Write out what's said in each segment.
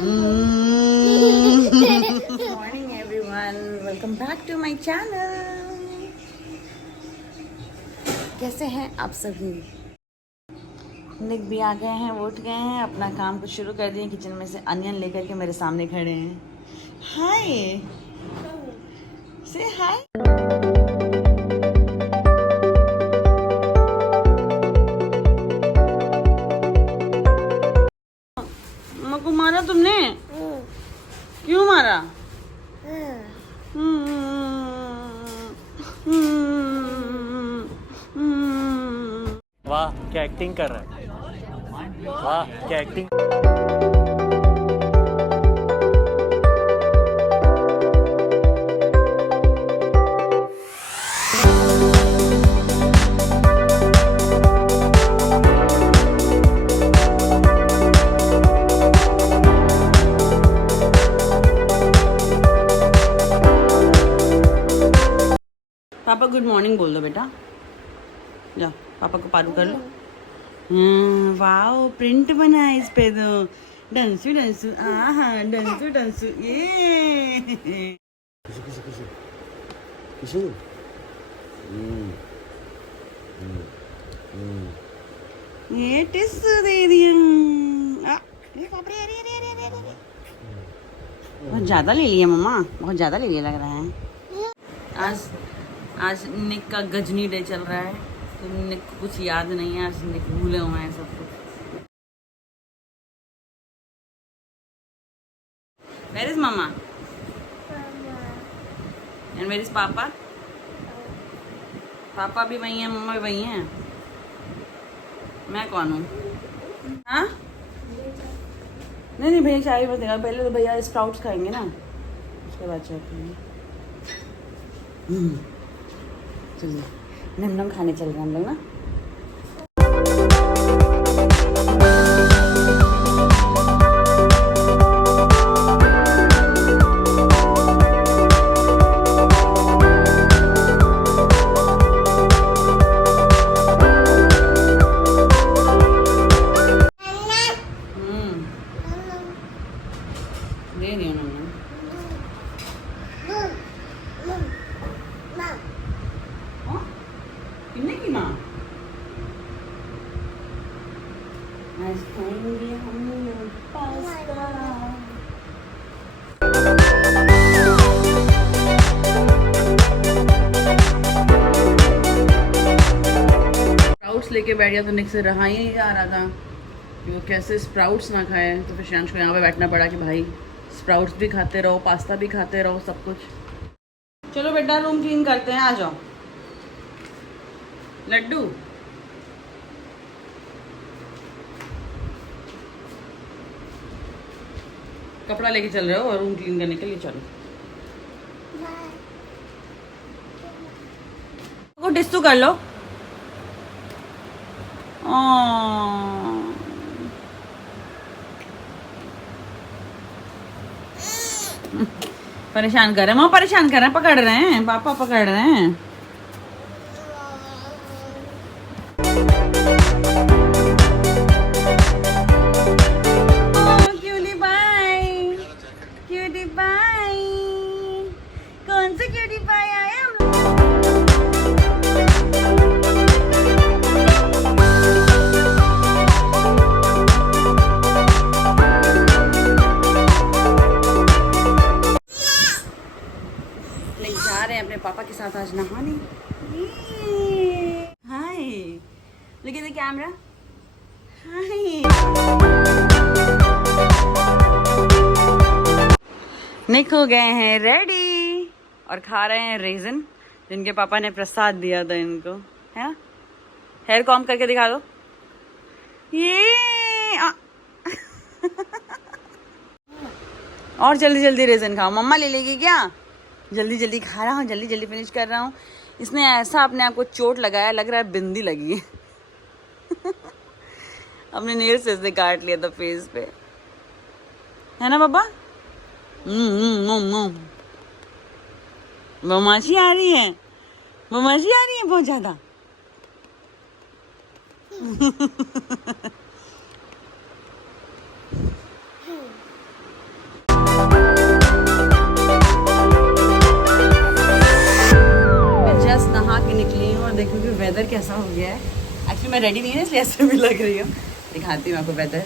Morning everyone, welcome back to my channel. कैसे हैं आप सभी? निक भी आ गए हैं, वो उठ गए हैं, अपना काम को शुरू कर दिए। किचन में से अनियन लेकर के मेरे सामने खड़े हैं। हाय, से हाय। मम्मा को मारा तुमने? क्यों मारा? वाह क्या एक्टिंग कर रहा है, वाह क्या एक्टिंग। पापा गुड मॉर्निंग बोल दो बेटा। जाओ पापा को पारू कर लो। वाओ, प्रिंट बना है इस पे तो। डंसू डंसू, हाँ डंसू डंसू, ये किसी किसी किसी किसी ये टिश्यू दे दिया। ये बाप रे, अरे अरे अरे अरे अरे। बहुत ज़्यादा ले लिया मम्मा, बहुत ज़्यादा ले लिया लग रहा है। आज आज निक का गजनी डे चल रहा है, तो निक को कुछ याद नहीं है। आज निक भूले हुए हैं सब कुछ। Where is mama? And where is पापा? पापा भी वही हैं, मम्मा भी वही हैं। मैं कौन हूँ? हाँ? नहीं नहीं भैया चाय मत देगा, पहले तो भैया स्प्राउट्स खाएंगे ना, उसके बाद चाय पिएंगे। चलिए नम नम खाने चल रहे हैं हम लोग ना। दे रही हूँ नम नम। किन्ने की माँ? आज खाएंगे हम लोग पास्ता। स्प्राउट्स लेके बैठ गया तो निक से रहा ही नहीं जा रहा था कि वो कैसे स्प्राउट्स ना खाए। तो फिर शांश को यहाँ पे बैठना पड़ा कि भाई स्प्राउट्स भी खाते रहो, पास्ता भी खाते रहो, सब कुछ। चलो बेटा रूम क्लीन करते हैं, आ जाओ। लड्डू कपड़ा लेके चल रहे हो और रूम क्लीन करने के लिए? चलो को डिस्टू कर लो। परेशान कर रहे हैं, माँ परेशान कर रहे हैं, पकड़ रहे हैं, पापा पकड़ रहे हैं। क्यूटी पाई, क्यूटी पाई, कौन सा क्यूटी पाई आया? जा रहे हैं अपने पापा के साथ आज नहाने। हाय, लुक एट द कैमरा। हाय, निक हो गए हैं रेडी और खा रहे हैं रेजन, जिनके पापा ने प्रसाद दिया था इनको, है ना? हेयर कॉम्ब करके दिखा दो। ये और जल्दी जल्दी रेजन खाओ। मम्मा ले लेगी क्या? जल्दी जल्दी खा रहा हूँ, जल्दी जल्दी फिनिश कर रहा हूँ। इसने ऐसा अपने आप को चोट लगाया, लग रहा है बिंदी लगी है। अपने नेल से इसने काट लिया था फेस पे, है ना पापा? बदमाशी आ रही है, बदमाशी आ रही है बहुत ज्यादा। वेदर कैसा हो गया है। एक्चुअली मैं रेडी नहीं है इसलिए ऐसे भी लग रही हूँ। दिखाती हूँ आपको वेदर।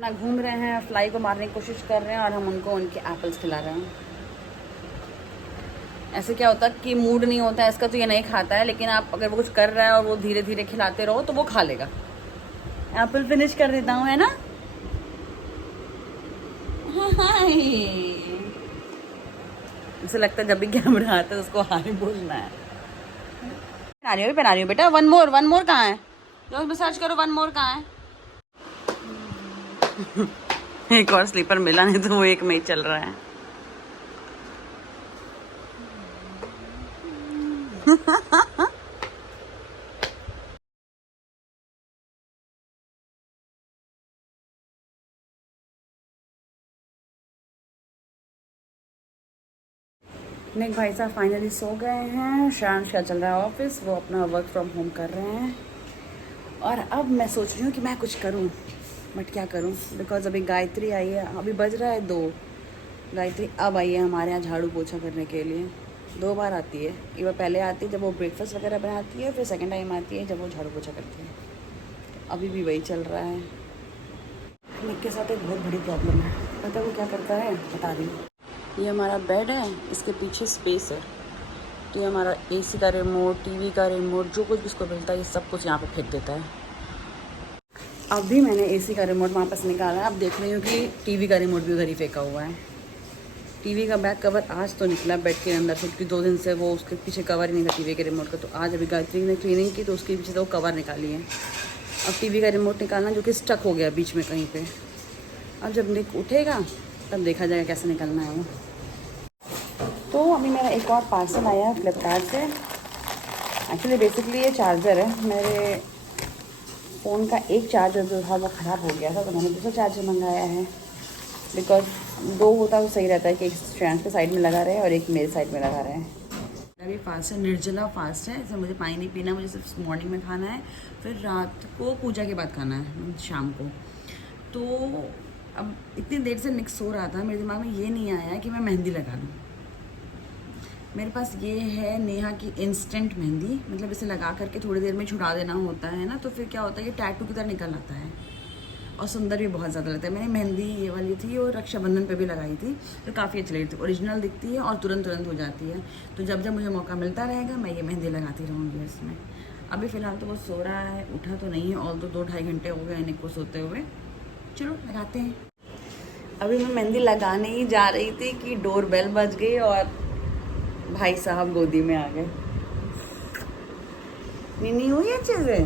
ना घूम रहे हैं, फ्लाई को मारने की कोशिश कर रहे हैं और हम उनको उनके एप्पल्स खिला रहे हैं। ऐसे क्या होता है कि मूड नहीं होता है इसका तो ये नहीं खाता है, लेकिन आप अगर वो कुछ कर रहा है और वो धीरे धीरे खिलाते रहो तो वो खा लेगा। एप्पल फिनिश कर देता हूँ, है ना। मुझे लगता है जब भी कैमरा आता है उसको हाय बोलना है। पहना रही हो बेटा। वन मोर कहाँ है? जो सर्च करो वन मोर कहाँ है। एक और स्लीपर मिला नहीं तो वो एक में ही चल रहा है। निक भाई साहब फाइनली सो गए हैं। शांत का चल रहा है ऑफिस, वो अपना वर्क फ्रॉम होम कर रहे हैं। और अब मैं सोच रही हूँ कि मैं कुछ करूँ, बट क्या करूँ, बिकॉज अभी गायत्री आई है। अभी बज रहा है 2। गायत्री अब आई है हमारे यहाँ झाड़ू पोछा करने के लिए। 2 बार आती है। एक बार पहले आती है जब वो ब्रेकफास्ट वगैरह बनाती है, फिर सेकंड टाइम आती है जब वो झाड़ू पोछा करती है। तो अभी भी वही चल रहा है। निक के साथ एक बहुत बड़ी प्रॉब्लम है। पता है वो क्या करता है, बता रही हूँ। ये हमारा बेड है, इसके पीछे स्पेस है, तो ये हमारा एसी का रिमोट, टीवी का रिमोट, जो कुछ भी इसको मिलता है ये सब कुछ यहाँ पे फेंक देता है। अब भी मैंने एसी का रिमोट वापस निकाला है। अब देख रही हूँ कि टीवी का रिमोट भी उधर ही फेंका हुआ है। टीवी का बैक कवर आज तो निकला बेड के अंदर से, क्योंकि 2 दिन से वो उसके पीछे कवर ही नहीं था टीवी के रिमोट का। तो आज अभी गायत्री ने क्लीनिंग की तो उसके पीछे से वो कवर निकाली है। अब टीवी का रिमोट निकालना जो कि स्टक हो गया बीच में कहीं पे। अब जब निक उठेगा तब देखा जाएगा कैसे निकलना है वो। तो अभी मेरा एक और पार्सल आया है फ्लिपकार्ट से। एक्चुअली बेसिकली ये चार्जर है। मेरे फ़ोन का एक चार्जर जो था वो ख़राब हो गया था, तो मैंने दूसरा चार्जर मंगाया है। बिकॉज 2 होता तो सही रहता है कि एक श्रेयांश के साइड में लगा रहे और एक मेरे साइड में लगा रहे हैं। अभी फास्ट है, निर्जला फास्ट है। इसमें मुझे पानी नहीं पीना, मुझे सिर्फ मॉर्निंग में खाना है, फिर रात को पूजा के बाद खाना है, शाम को। तो अब इतनी देर से निक सो रहा था, मेरे दिमाग में ये नहीं आया कि मैं मेहंदी लगा लूँ। मेरे पास ये है नेहा की इंस्टेंट मेहंदी, मतलब इसे लगा करके थोड़ी देर में छुड़ा देना होता है ना, तो फिर क्या होता है कि टैटू की तरह निकल आता है और सुंदर भी बहुत ज़्यादा लगता है। मैंने मेहंदी ये वाली थी और रक्षाबंधन पे भी लगाई थी, तो काफ़ी अच्छी लगी थी। ओरिजिनल दिखती है और तुरंत हो जाती है। तो जब जब मुझे मौका मिलता रहेगा मैं ये मेहंदी लगाती रहूँगी इसमें। अभी फ़िलहाल तो वो सो रहा है, उठा तो नहीं है, और तो 2-2.5 घंटे हो गए इनको सोते हुए। चलो लगाते हैं। अभी मैं मेहंदी लगाने ही जा रही थी कि डोर बेल बज गई और भाई साहब गोदी में आ गए। नीनी हुई अच्छे से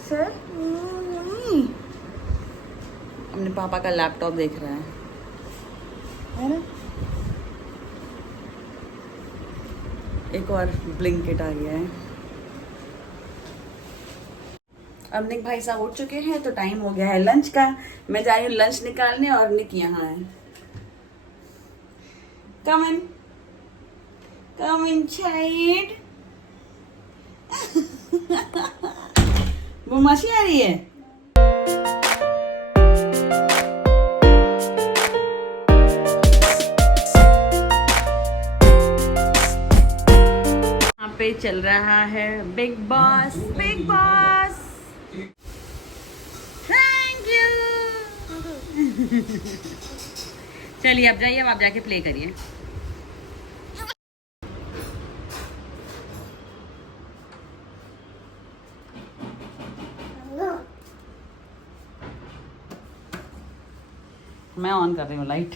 सर। अपने पापा का लैपटॉप देख रहा है ना। एक और ब्लिंकिट आ गया है। अब निक भाई साहब उठ चुके हैं तो टाइम हो गया है लंच का। मैं जा रही हूँ लंच निकालने और निक यहाँ है। Come inside. वो मासी आ रही है। यहाँ पे चल रहा है big boss. Big boss thank you. चलिए अब जाइए, अब आप जाके प्ले करिए। मैं ऑन कर रही हूँ लाइट।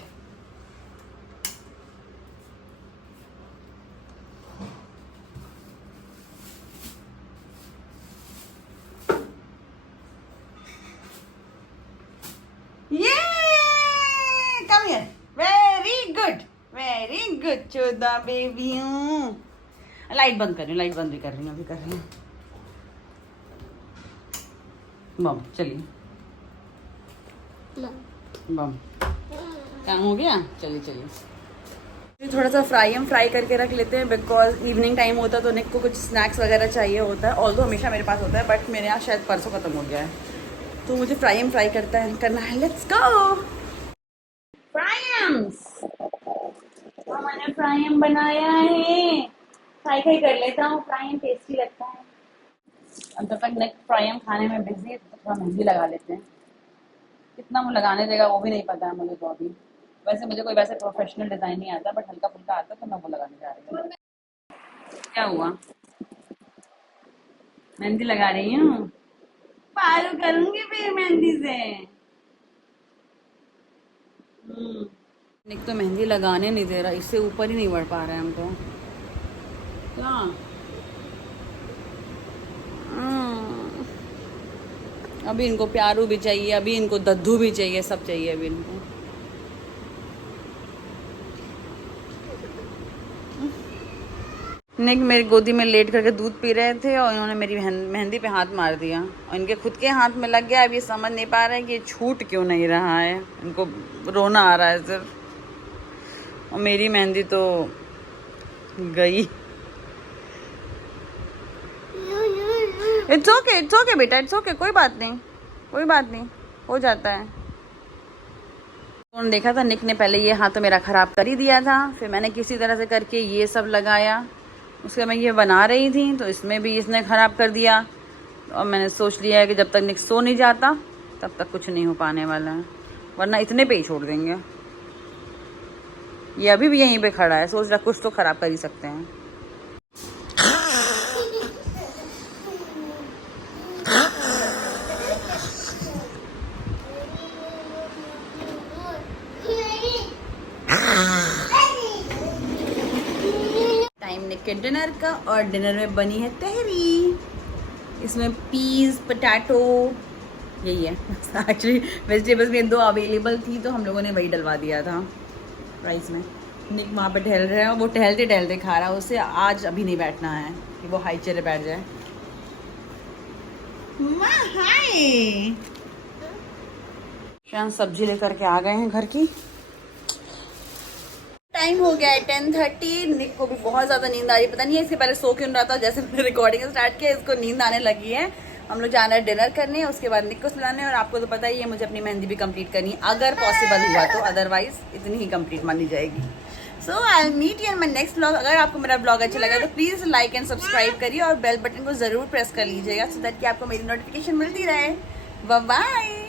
ये come here. Very good, very good चोदा बेबी हूँ। लाइट बंद कर रही हूँ, लाइट बंद भी कर रही हूँ, अभी कर रही हूँ। बम चलिए बम काम हो गया। चलिए चलिए थोड़ा सा फ्राई करके रख लेते हैं, बिकॉज इवनिंग टाइम होता है तो निक को कुछ स्नैक्स वगैरह चाहिए होता है। ऑल्दो हमेशा मेरे पास होता है, बट मेरे यहाँ शायद परसों ख़त्म हो गया है, तो मुझे फ्राई करना है। Let's go fry. मैंने फ्राइम बनाया है, फ्राई फ्राई कर लेता हूँ, फ्राइम टेस्टी लगता है। अब तब तक नेक्स्ट फ्राइम खाने में बिजी है, तो थोड़ा मेहंदी लगा लेते हैं। कितना वो लगाने देगा वो भी नहीं पता है मुझे तो अभी। वैसे मुझे कोई वैसे प्रोफेशनल डिजाइन नहीं आता, बट हल्का फुल्का आता तो मैं वो लगाने जा रही हूँ। क्या हुआ? मेहंदी लगा रही हूँ, पारू करूंगी फिर मेहंदी से। निक तो मेहंदी लगाने नहीं दे रहा, इससे ऊपर ही नहीं बढ़ पा रहा है हमको। क्या? अभी इनको प्यारू भी चाहिए, अभी इनको दद्दू भी चाहिए, सब चाहिए अभी इनको। निक मेरी गोदी में लेट करके दूध पी रहे थे और इन्होंने मेरी मेहंदी पे हाथ मार दिया और इनके खुद के हाथ में लग गया। अब ये समझ नहीं पा रहे हैं कि ये छूट क्यों नहीं रहा है, इनको रोना आ रहा है सिर्फ। और मेरी मेहंदी तो गई। इट्स ओके बेटा, इट्स ओके, कोई बात नहीं, कोई बात नहीं, हो जाता है। उन्होंने देखा था निक ने पहले ये हाथ तो मेरा ख़राब कर ही दिया था, फिर मैंने किसी तरह से करके ये सब लगाया। उसके मैं ये बना रही थी तो इसमें भी इसने ख़राब कर दिया। और मैंने सोच लिया है कि जब तक निक सो नहीं जाता तब तक कुछ नहीं हो पाने वाला है, वरना इतने पे ही छोड़ देंगे। ये अभी भी यहीं पे खड़ा है, सोच रहा कुछ तो ख़राब कर ही सकते हैं। के डिनर का, और डिनर में बनी है तहरी। इसमें पीस, पोटैटो, यही है एक्चुअली। वेजिटेबल्स में 2 अवेलेबल थी तो हम लोगों ने वही डलवा दिया था राइस में। निक वहाँ पे टहल रहा है, वो टहलते टहलते खा रहा है। उसे आज अभी नहीं बैठना है कि वो हाई चेयर बैठ जाए। हाय, शान सब्जी लेकर के आ गए हैं घर की। टाइम हो गया है 10:30। निक को भी बहुत ज़्यादा नींद आ रही है, पता नहीं है इससे पहले सो क्यों रहा था। जैसे मैंने रिकॉर्डिंग स्टार्ट किया इसको नींद आने लगी है। हम लोग जाना है डिनर करने, उसके बाद निक को सुलाने, और आपको तो पता ही है मुझे अपनी मेहंदी भी कंप्लीट करनी है अगर पॉसिबल हुआ तो, अदरवाइज इतनी ही कंप्लीट मानी जाएगी। So I will meet you in my next vlog. अगर आपको मेरा व्लॉग अच्छा लगा तो प्लीज़ लाइक एंड सब्सक्राइब करिए और बेल बटन को ज़रूर प्रेस कर लीजिएगा, सो दैट कि आपको मेरी नोटिफिकेशन मिलती रहे। Bye bye.